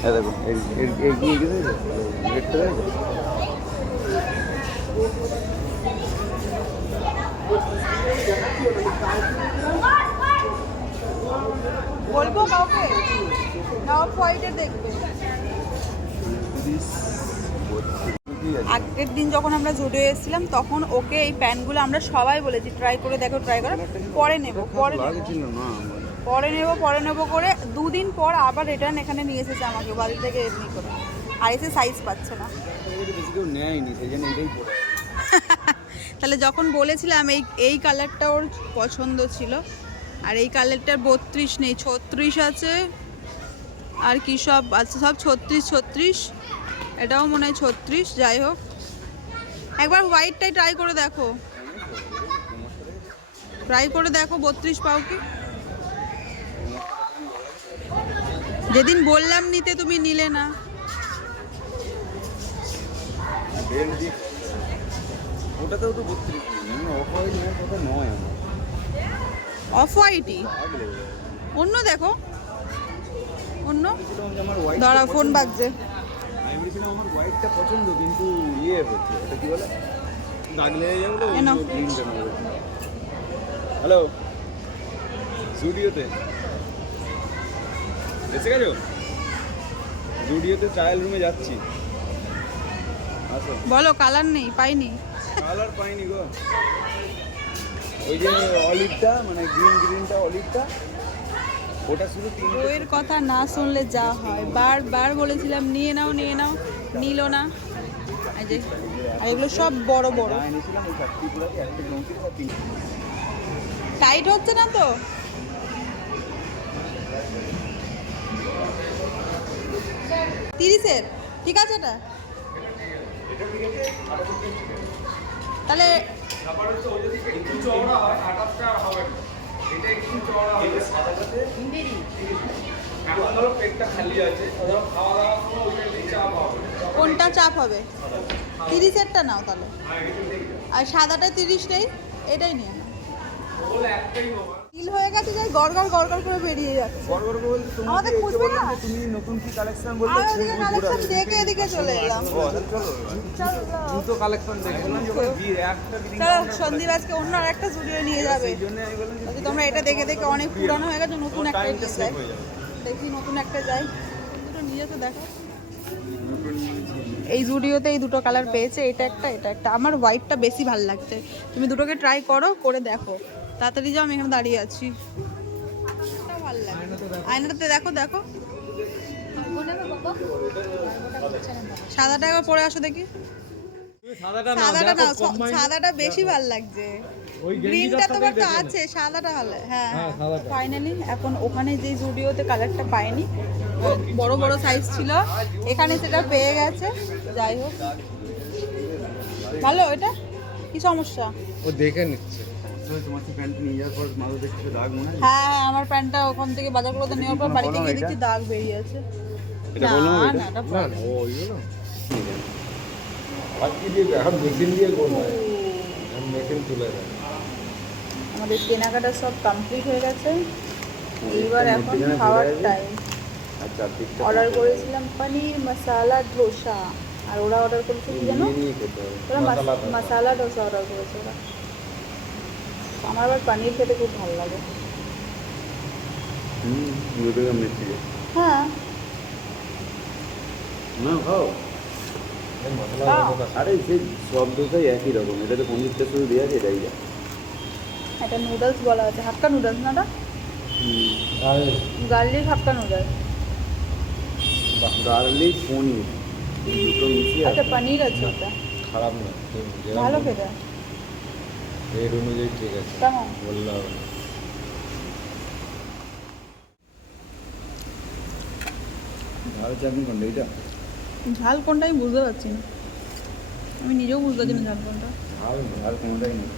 হ্যাঁ দেখো এই- এগিয়ে গেছে গেটটা দেখো বলব কাউকে দেখবে আগের দিন যখন আমরা জুডিও এসেছিলাম তখন ওকে এই প্যান্টগুলো আমরা সবাই বলেছি ট্রাই করে দেখো ট্রাই করো পরে নেব পরে নেব। পরে নেব পরে নেব করে দুদিন পর আবার রিটার্ন এখানে নিয়ে এসেছে আমাকে, বাড়ি থেকে এমনি করে। আর এসে সাইজ পাচ্ছে না। তাহলে যখন বলেছিলাম এই এই কালারটা ওর পছন্দ ছিল, আর এই কালারটার বত্রিশ নেই, ছত্রিশ আছে, আর কি সব আছে, সব ছত্রিশ ছত্রিশ, এটাও মনে হয় ছত্রিশ, যাই হোক। একবার হোয়াইটটাই ট্রাই করে দেখো। ট্রাই করে দেখো, বত্রিশ পাও কি? যেদিন বললাম নিতে তুমি নিলে না। ওটাতেও তো বত্রিশ নেওয়ার কথা নয় অফ হোয়াইটই। অন্য দেখো। অন্য। দাঁড়া ফোন। বাজছে। আমি বলেছিলাম আমার হোয়াইটটা পছন্দ কিন্তু ইয়ে হচ্ছে এটা কি বলে? দাগ লেগে যাবে তো হ্যালো জুডিওতে এসে গেছো জুডিওতে ট্রায়াল রুমে যাচ্ছি। আসো। বলো কালার নেই পাইনি। কালার পাইনি গো। ওই যে অলিভটা মানে গ্রিন গ্রিনটা অলিভটা ওটা শুধু বইয়ের কথা না শুনলে যা হয়। বারবার বলেছিলাম নিয়ে নাও নিয়ে নাও নিল না। আর এগুলো সব বড় বড়। টাইট হচ্ছে না তো? তিরিশের? ঠিক আছে এটা? তাহলে কোনটা চাপ হবে? তিরিশেরটা নাও তাহলে। আর সাদাটা তিরিশ নেই এটাই নিয়ে নাও। তিল হয়ে গেছে যাই গড়গড় গড়গড় করে বেরিয়ে যাচ্ছে। গড়গড় করে বলতে আমাদের খুঁজবে না? তুমি নতুন কি কালেকশন বললে? আমি ওদিকে কালেকশন দেখে এদিকে চলে এলাম। চলো চলো জুতো কালেকশন দেখে চলো সন্দীপ আজকে অন্য আর একটা স্টুডিও নিয়ে যাবে। বলছি, তোমরা এটা দেখে দেখে অনেক পুরানো হয়ে গেছে নতুন একটা যাবে। দেখি নতুন একটা যাই। দুটো নিয়ে যেতে দেখো। এই জুডিওতে এই দুটো কালার পেয়েছে এটা একটা এটা একটা। আমার হোয়াইটটা বেশি ভালো লাগছে। তুমি দুটোকে ট্রাই করো করে দেখো। তাড়াতাড়ি যাও, আমি এখানে দাঁড়িয়ে আছি। আয়নাটাতে দেখো দেখো। সাদাটা একবার পরে আসো দেখি। সাদাটা সাদাটা বেশি ভালো লাগছে। আছে, সাদাটা ভালো হ্যাঁ ফাইনালি এখন ওখানে যে জুডিওতে কালারটা পাইনি, বড় বড় সাইজ ছিল, এখানে সেটা পেয়ে গেছে, যাই হোক। ভালো, এটা? কি সমস্যা? ও দেখে নিচ্ছে। হয় হ্যাঁ? হ্যাঁ আমার প্যান্টটা ওখান থেকে বাজারগুলোতে নেওয়ার পর বাড়িতে গিয়ে দেখছি দাগ বেরিয়ে আছে। না না এটা না না ও ওইগুলো আজকে দিয়ে এখন মেশিন দিয়ে গোলায় এখন মেশিন তুলে দেয়। আমাদের কেনাকাটা সব কমপ্লিট হয়ে গেছে। এইবার এখন খাওয়ার টাইম অর্ডার করেছিলাম পনির মশালা ধোসা। আর ওরা অর্ডার করেছে কি জানো? ওরা মশালা ধোসা। অর্ডার করেছে ওরা। আমার আবার পনির খেতে খুব ভালো লাগে। হুম হ্যাঁ। না খাও। আরে সেই সব দোষাই একই রকম। এটাতে পনিরটা শুধু দেওয়া আছে এটাই এটা নুডলস বলা আছে হাক্কা নুডলস না ওটা? Garlic hakka noodles. Garlic paneer. এই দুটো মিশিয়ে আচ্ছা পনির আছে ওটা। খারাপ না ভালো খেতে। এর অনুযায়ী ঠিক আছে। বললাম। চাটনি কোনটা এটা ঝাল কোনটা আমি বুঝতে পারছি না। আমি নিজেও বুঝতে পারছি না ঝাল কোনটা। ঝাল ঝাল কোনোটাই নেই।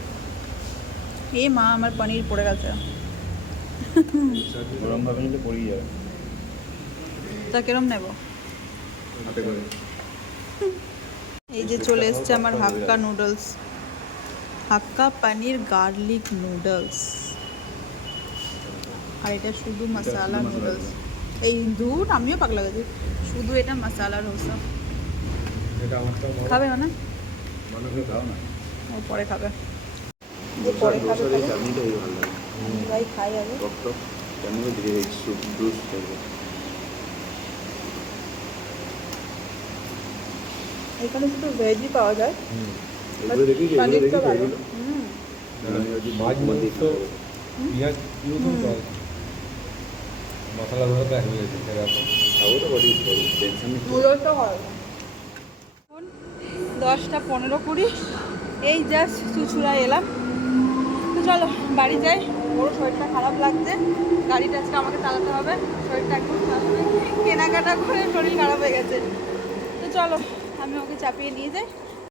এ মা আমার পনির পড়ে গেছে। গরম ভাবে নিলে পড়িয়ে যাবে। তা কিরম নেব? এই যে চলে এসছে আমার hakka noodles. Hakka paneer garlic noodles. আর এটা শুধু মশালা নুডলস। এই দুধ আমিও পাগলা গেছি। শুধু এটা মশালা এটা খাবে না ভালো করে খাও না। ও পরে খাবে। পরে খাবে ভাই খাই আগে। এখানে শুধু ভেজই পাওয়া যায়। মাছ মাংস পেঁয়াজ কীরকম মশলা ধরে হয়ে গেছে খাব তো টেনশন মূলত হয় দশটা পনেরো কুড়ি। এই জাস্ট চুচুড়া এলাম। তো চলো বাড়ি যাই। ওর শরীরটা খারাপ লাগছে। গাড়িটা আজকে আমাকে চালাতে হবে। শরীরটা একদম কেনাকাটা করে শরীর খারাপ হয়ে গেছে। তো চলো আমি ওকে চাপিয়ে নিয়ে যাই।